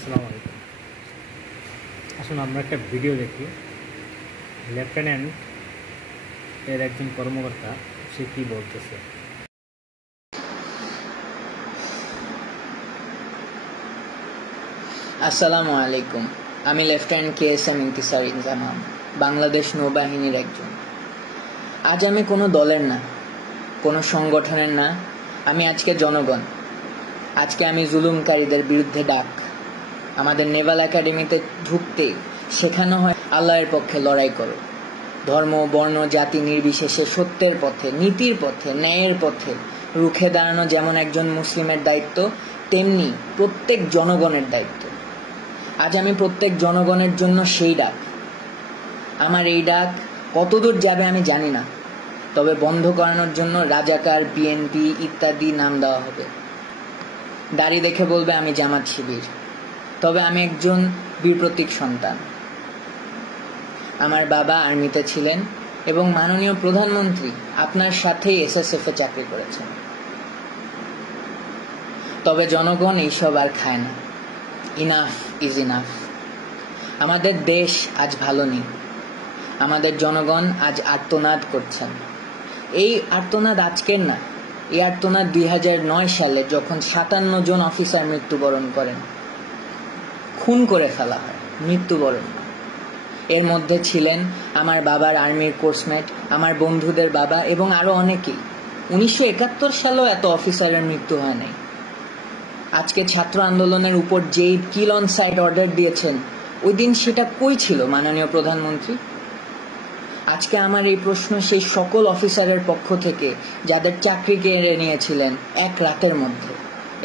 আসসালামু আলাইকুম। আসুন আমরা একটা ভিডিও দেখি। লেফটেন্যান্ট এর একজন কর্মকর্তা সে কি বলতেছে। আসসালামু আলাইকুম। আমি লেফটেন্যান্ট KSM ইন্তিসার জামান, বাংলাদেশ নৌবাহিনীর একজন। আজ আমি কোনো দলের না, কোনো সংগঠনের না, আমি আজকে জনগণ। আজকে আমি জুলুমকারীদের বিরুদ্ধে ডাক। আমাদের নেভাল একাডেমিতে ঢুকতে শেখানো হয় আল্লাহর পক্ষে লড়াই করো। ধর্ম, বর্ণ, জাতি নির্বিশেষে সত্যের পথে, নীতির পথে, ন্যায়ের পথে রুখে দাঁড়ানো যেমন একজন মুসলিমের দায়িত্ব, তেমনি প্রত্যেক জনগণের দায়িত্ব। আজ আমি প্রত্যেক জনগণের জন্য সেই ডাক। আমার এই ডাক কতদূর যাবে আমি জানি না, তবে বন্ধ করানোর জন্য রাজাকার, BNP ইত্যাদি নাম দেওয়া হবে। দাড়ি দেখে বলবে আমি জামাত শিবির, তবে আমি একজন বীর প্রতীক সন্তান। আমার বাবা আর্মিতে ছিলেন এবং মাননীয় প্রধানমন্ত্রী আপনার সাথেই SSF এ চাকরি করেছেন। তবে জনগণ এইসব আর খায় না। Enough is enough. আমাদের দেশ আজ ভালো নেই। আমাদের জনগণ আজ আর্তনাদ করছেন। এই আর্তনাদ আজকের না, এই আর্তনাদ 2009 সালে যখন 57 জন অফিসার মৃত্যুবরণ করেন, খুন করে ফেলা হয়, মৃত্যুবরণ। এর মধ্যে ছিলেন আমার বাবার আর্মির কোর্সমেট, আমার বন্ধুদের বাবা এবং আরো অনেকেই। 1971 সালেও এত অফিসারের মৃত্যু হয় নাই। আজকে ছাত্র আন্দোলনের উপর যেই কিল অন সাইট অর্ডার দিয়েছেন, ওই দিন সেটা কই ছিল মাননীয় প্রধানমন্ত্রী? আজকে আমার এই প্রশ্ন সেই সকল অফিসারের পক্ষ থেকে যাদের চাকরি কেড়ে নিয়েছিলেন এক রাতের মধ্যে,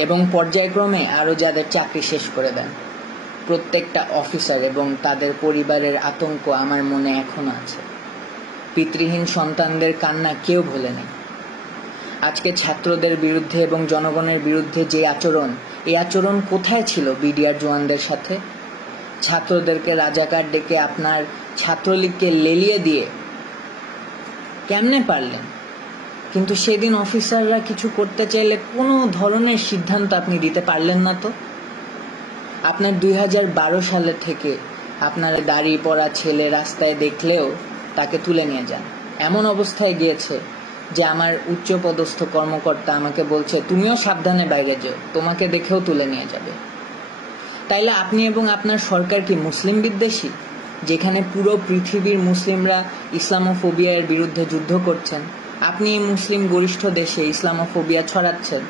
এবং পর্যায়ক্রমে আরো যাদের চাকরি শেষ করে দেন। প্রত্যেকটা অফিসার এবং তাদের পরিবারের আতঙ্ক আমার মনে এখনো আছে। পিতৃহীন সন্তানদের কান্না কেউ ভোলে নেই। আজকে ছাত্রদের বিরুদ্ধে এবং জনগণের বিরুদ্ধে যে আচরণ, এই আচরণ কোথায় ছিল বিডিআর জওয়ানদের সাথে? ছাত্রদেরকে রাজাকার ডেকে আপনার ছাত্রলীগকে লেলিয়ে দিয়ে কেমনে পারলেন? কিন্তু সেদিন অফিসাররা কিছু করতে চাইলে কোনো ধরনের সিদ্ধান্ত আপনি দিতে পারলেন না। তো আপনার 2012 সালে থেকে আপনার দাড়ি পড়া ছেলে রাস্তায় দেখলেও তাকে তুলে নিয়ে যান। এমন অবস্থায় গিয়েছে যে আমার উচ্চপদস্থ কর্মকর্তা আমাকে বলছে তুমিও সাবধানে বাইরে যাও, তোমাকে দেখেও তুলে নিয়ে যাবে। তাইলে আপনি এবং আপনার সরকার কি মুসলিম বিদ্বেষী, যেখানে পুরো পৃথিবীর মুসলিমরা ইসলামোফোবিয়ার বিরুদ্ধে যুদ্ধ করছেন? আপনি এই মুসলিম গরিষ্ঠ দেশে ইসলামোফোবিয়া ছড়াচ্ছেন,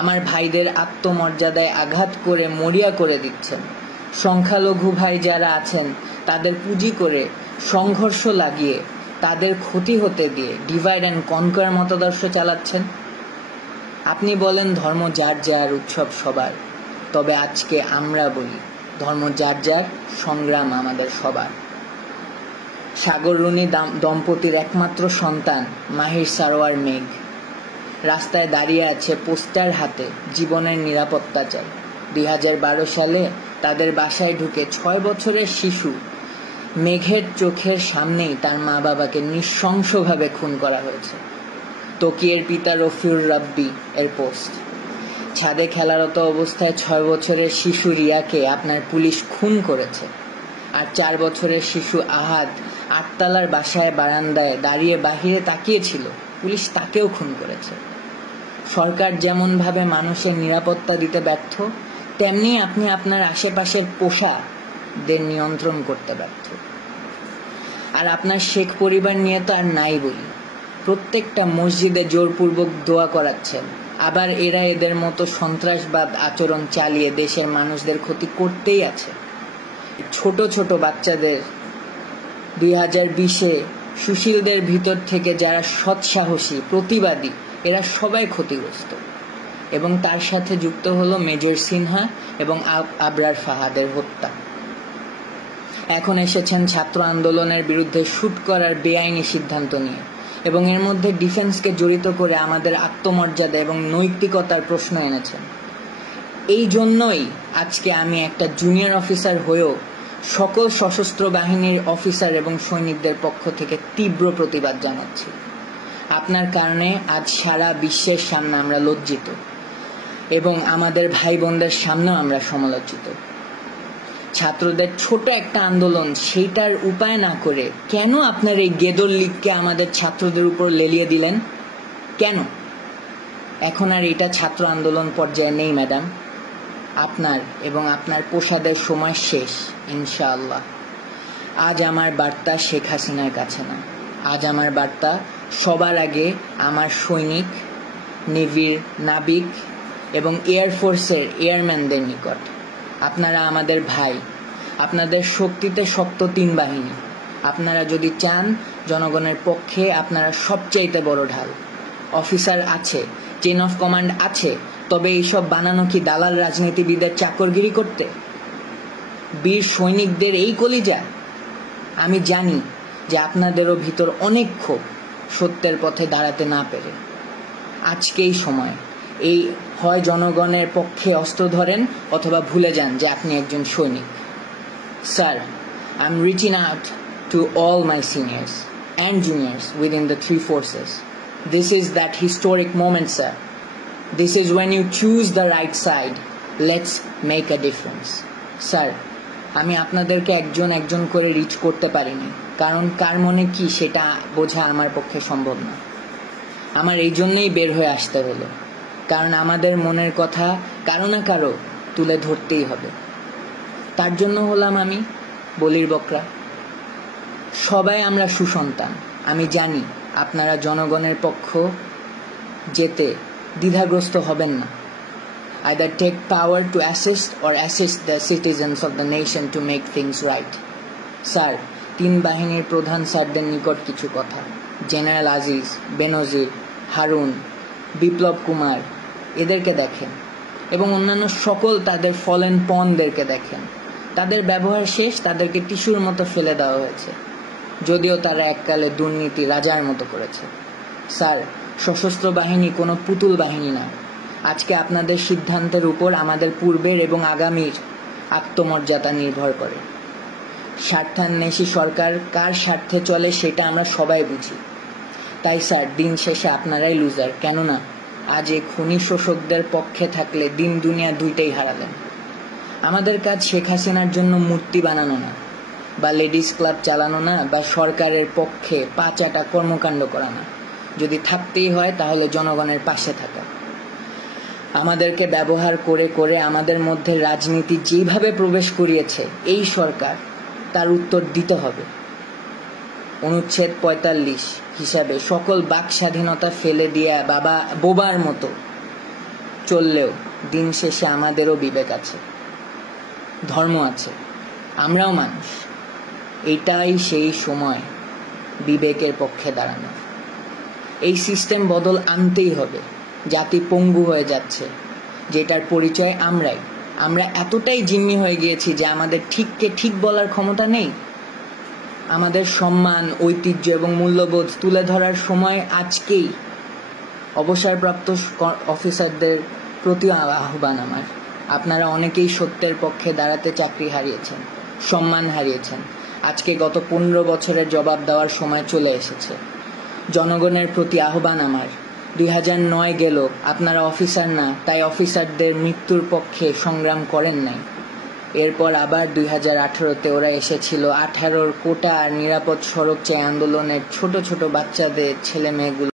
আমার ভাইদের আত্মমর্যাদায় আঘাত করে মরিয়া করে দিচ্ছেন। সংখ্যালঘু ভাই যারা আছেন তাদের পুঁজি করে সংঘর্ষ লাগিয়ে তাদের ক্ষতি হতে দিয়ে ডিভাইড অ্যান্ড কনকার মতাদর্শ চালাচ্ছেন। আপনি বলেন ধর্ম যার যার, উৎসব সবার, তবে আজকে আমরা বলি ধর্ম যার যার, সংগ্রাম আমাদের সবার। সাগর রুনি দম্পতির একমাত্র সন্তান মাহির সারোয়ার মেঘ রাস্তায় দাঁড়িয়ে আছে পোস্টার হাতে, জীবনের নিরাপত্তা চাই। 2012 সালে তাদের বাসায় ঢুকে 6 বছরের শিশু মেঘের চোখের সামনেই তার মা বাবাকে নৃশংসভাবে খুন করা হয়েছে। তকিয়ের পিতা রফিউর রাব্বি এর পোস্ট। ছাদে খেলারত অবস্থায় 6 বছরের শিশু রিয়াকে আপনার পুলিশ খুন করেছে। আর 4 বছরের শিশু আহাদ 8 তলার বাসায় বারান্দায় দাঁড়িয়ে বাহিরে তাকিয়েছিল, পুলিশ তাকেও খুন করেছে। সরকার যেমন ভাবে মানুষের নিরাপত্তা দিতে ব্যর্থ, তেমনি আপনি আপনার আশেপাশের পোষাদের নিয়ন্ত্রণ করতে ব্যর্থ। আর আপনার শেখ পরিবার নিয়ে তো আর নাই বলি। প্রত্যেকটা মসজিদে জোরপূর্বক দোয়া করাচ্ছেন, আবার এরা এদের মতো সন্ত্রাসবাদ আচরণ চালিয়ে দেশের মানুষদের ক্ষতি করতেই আছে। ছোট ছোট বাচ্চাদের 2020-এ সুশীলদের ভিতর থেকে যারা সৎসাহসী প্রতিবাদী, এরা সবাই ক্ষতিগ্রস্ত। এবং তার সাথে যুক্ত হলো মেজর সিনহা এবং আবরার ফাহাদের হত্যা। এখন এসেছেন ছাত্র আন্দোলনের বিরুদ্ধে শুট করার বেআইনি সিদ্ধান্ত নিয়ে, এবং এর মধ্যে ডিফেন্সকে জড়িত করে আমাদের আত্মমর্যাদা এবং নৈতিকতার প্রশ্ন এনেছেন। এই জন্যই আজকে আমি একটা জুনিয়র অফিসার হয়েও সকল সশস্ত্র বাহিনীর অফিসার এবং সৈনিকদের পক্ষ থেকে তীব্র প্রতিবাদ জানাচ্ছি। আপনার কারণে আজ সারা বিশ্বের সামনে আমরা লজ্জিত এবং আমাদের ভাই বোনদের সামনেও আমরা সমালোচিত। ছাত্রদের ছোট একটা আন্দোলন সেইটার উপায় না করে কেন আপনার এই গেদর লীগকে আমাদের ছাত্রদের উপর লেলিয়ে দিলেন? কেন? এখন আর এটা ছাত্র আন্দোলন পর্যায়ে নেই ম্যাডাম। আপনার এবং আপনার প্রসাদের সময় শেষ ইনশাআল্লাহ। আজ আমার বার্তা শেখ হাসিনার কাছে না, আজ আমার বার্তা সবার আগে আমার সৈনিক, নেভির নাবিক এবং এয়ারফোর্সের এয়ারম্যানদের নিকট। আপনারা আমাদের ভাই, আপনাদের শক্তিতে শক্ত 3 বাহিনী। আপনারা যদি চান জনগণের পক্ষে, আপনারা সবচাইতে বড় ঢাল। অফিসার আছে, চেইন অফ কমান্ড আছে, তবে এইসব বানানো কি দালাল রাজনীতিবিদের চাকরগিরি করতে? বীর সৈনিকদের এই কলিজা। আমি জানি যে আপনাদেরও ভিতর অনেক ক্ষোভ, সত্যের পথে দাঁড়াতে না পেরে। আজকেই সময়, এই হয় জনগণের পক্ষে অস্ত্র ধরেন অথবা ভুলে যান যে আপনি একজন সৈনিক। Sir, I am reaching out to all my seniors and juniors within the 3 forces. This is that historic moment, sir. This is when you choose the right side. Let's make a difference. Sir, আমি আপনাদেরকে একজন একজন করে rich করতে পারিনি, কারণ কার মনে কি সেটা বোঝা আমার পক্ষে সম্ভব না। আমার এই জন্যই বের হয়ে আসতে হলো, কারণ আমাদের মনের কথা কারো না কারো তুলে ধরতেই হবে। তার জন্য হলাম আমি বলির বকরা। সবাই আমরা সুসন্তান। আমি জানি আপনারা জনগণের পক্ষ যেতে দ্বিধাগ্রস্ত হবেন না। Either take power to assist or assist the citizens of the nation to make things right. Sir, 3 বাহিনীর প্রধান স্যারদের নিকট কিছু কথা। জেনারেল আজিজ, বেনজির, হারুন, বিপ্লব কুমার, এদেরকে দেখেন এবং অন্যান্য সকল তাদের ফলেন পনদেরকে দেখেন। তাদের ব্যবহার শেষ, তাদেরকে টিস্যুর মতো ফেলে দেওয়া হয়েছে, যদিও তারা এককালে দুর্নীতি রাজার মতো করেছে। স্যার, সশস্ত্র বাহিনী কোনো পুতুল বাহিনী না। আজকে আপনাদের সিদ্ধান্তের উপর আমাদের পূর্বের এবং আগামীর আত্মমর্যাদা নির্ভর করে। স্বার্থান্বেষী সরকার কার স্বার্থে চলে সেটা আমরা সবাই বুঝি। তাই স্যার, দিন শেষে আপনারাই লুজার। কেননা আজ এই খুনি শোষকদের পক্ষে থাকলে দিন দুনিয়া দুইটাই হারালেন। আমাদের কাজ শেখ হাসিনার জন্য মূর্তি বানানো না, বা লেডিস ক্লাব চালানো না, বা সরকারের পক্ষে পাচাটা কর্মকাণ্ড করা না। যদি থাকতেই হয় তাহলে জনগণের পাশে থাকা। আমাদেরকে ব্যবহার করে করে আমাদের মধ্যে রাজনীতি যেভাবে প্রবেশ করিয়েছে এই সরকার, তার উত্তর দিতে হবে। অনুচ্ছেদ 45 হিসাবে সকল বাক স্বাধীনতা ফেলে দিয়ে বোবার মতো চললেও দিন শেষে আমাদেরও বিবেক আছে, ধর্ম আছে, আমরাও মানুষ। এটাই সেই সময় বিবেকের পক্ষে দাঁড়ানো। এই সিস্টেম বদল আনতেই হবে। জাতি পঙ্গু হয়ে যাচ্ছে, যেটার পরিচয় আমরাই। আমরা এতটাই জিম্মি হয়ে গিয়েছি যে আমাদের ঠিককে ঠিক বলার ক্ষমতা নেই। আমাদের সম্মান, ঐতিহ্য এবং মূল্যবোধ তুলে ধরার সময় আজকেই। অবসরপ্রাপ্ত অফিসারদের প্রতি আহ্বান আমার, আপনারা অনেকেই সত্যের পক্ষে দাঁড়াতে চাকরি হারিয়েছেন, সম্মান হারিয়েছেন। আজকে গত 15 বছরের জবাব দেওয়ার সময় চলে এসেছে। জনগণের প্রতি আহ্বান আমার, 2009 গেল, আপনারা অফিসার না, তাই অফিসারদের মৃত্যুর পক্ষে সংগ্রাম করেন নাই। এরপর আবার 2018-তে ওরা এসেছিল 18-র কোটা আর নিরাপদ সড়ক চাই আন্দোলনের ছোট ছোট বাচ্চাদের, ছেলে মেয়েগুলো